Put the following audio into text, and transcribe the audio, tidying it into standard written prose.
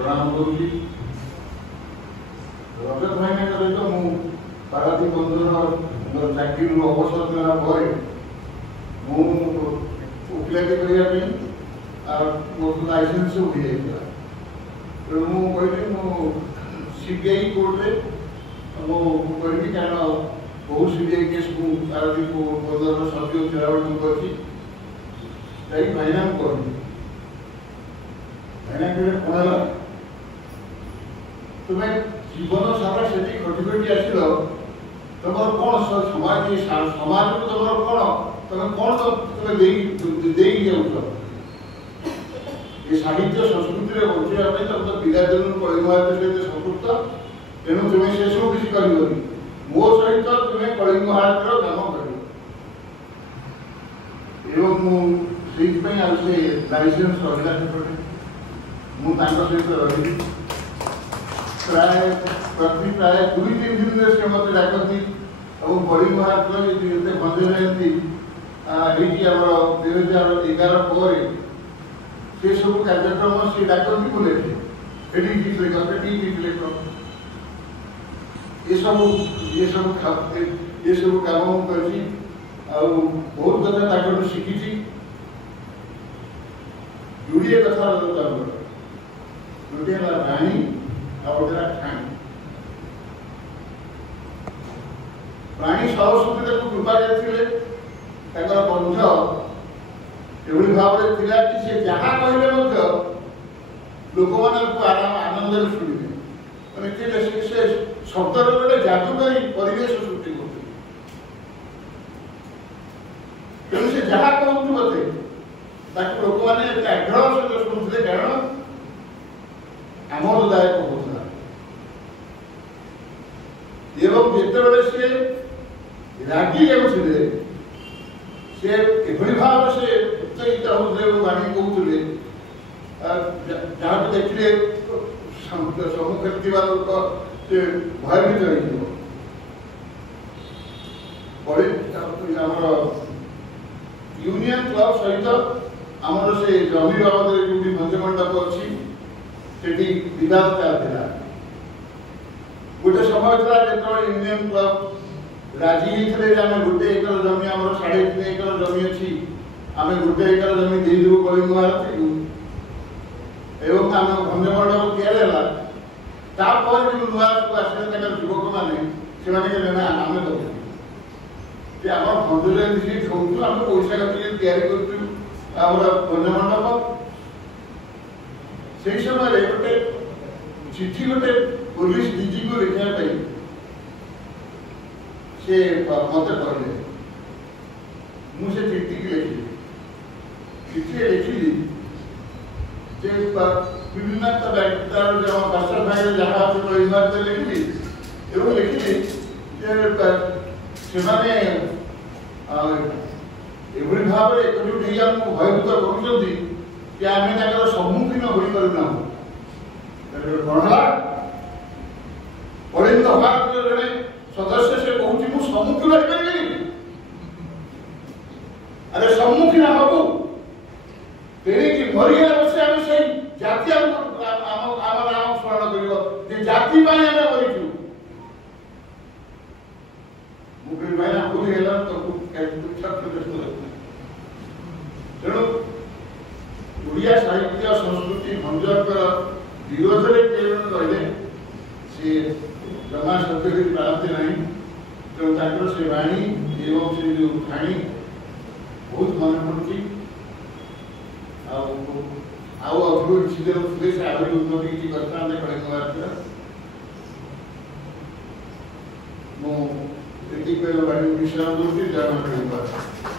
प्रणाम करुँगी रजत भाईना सहित मु पारादीप बंधुर चाकरी अवसर नेला वकिलाती करने मोर लाइसेंस हो जाता तेणु मुझे सीबीआई कोर्ट में करी कारण बहुत सीबीआई केस पारादीप बंधुर सचिव थिला बेलू कर भाईना कर भाईना कौन तुम्हें जीवन सारा से खटी खटी आसिल तुम कौन समाज समाज को तुम कौन तुम कौन तुम्हें जाऊँ ये साहित्य संस्कृति में बचाई तुम तो पिलादिन कलिंग महाराज सहित संपृक्त तेणु तुम्हें से सब किसी कर मो सहित तुम्हें कलिंग महाराज काम कर लाइसेंस रहा सेपटे मुझे रही प्राय प्रति प्राय 2-3 दिन से मत डाकती और कलिंग महाराज मंदिर जयंती ये 2011 पर से सब कार्यक्रम से डाकती बोले ये सब काम कर बहुत कथा शिखी जोड़े कथा गोटे राणी आउटा ठाणी प्राणी सरस्वती कृपा करते कंठ एभली भाव कि से जहाँ कहले लोक मैंने आनंद शुणे मैंने से शब्द गोटे जादुकरी परिवेश सृष्टि कर से जहाँ कहतु मत लोक मैंने आग्रह सहित शुणुते कारण आमोददायक होता एवं जिते सी रागी जाऊे से एभली भाव से उत्तेजित होते वाणी कहते जहाँ भी देखिए सम्मुखें लोक से भयभीत यूनियन क्लब सहित आमर से जमी बाबद जो भंजमंडप अच्छी से विवाद चलता गोटे समय था जो यूनियन क्लब राजी होते आम गोटे एकर जमी आम 3.5 एकर जमी अच्छी आम गोटे एकर जमी देदेव कलिंग महाराज एवं आम भंजमंडप या तापर जो नुआ सब आसे युवक मैंने आम दे आम भंज जयंती खाऊ आम पैसा कटिक या भंजमंडप से समय गोटे चिठी गोटे पुलिस डीजी को लिखापी से मत कहले मुझे चिठी लिखी चिठी लिखिली जे विभिन्न तार जो मास्टर भाई जहाँ अच्छे कलिंग लिखिली एवं लिखिली से एभली भाव में एकजुट हो भयभूत कर आम सम्मुखीन हो पाना कौन कलिंग भारत जड़े सदस्य से कहूँ मुझे सम्मुखीन हो पारि अरे सम्मुखीन हबू तेणिक मरीगला बसे आम से जाति आम नाम स्मरण कर जाति मरीचु मुझे भाई भूल तेणु ओडिया साहित्य संस्कृति भंजकर विरोध में रहे सी जमा सत्य पारती ना तेणु से वाणी एवं से जो ठाणी बहुत मन पड़ी अभिवृद्धि थे से आहरी उन्नति करता कलिंग महाराज मुझे विश्राम दूसरी जय कलिंग महाराज।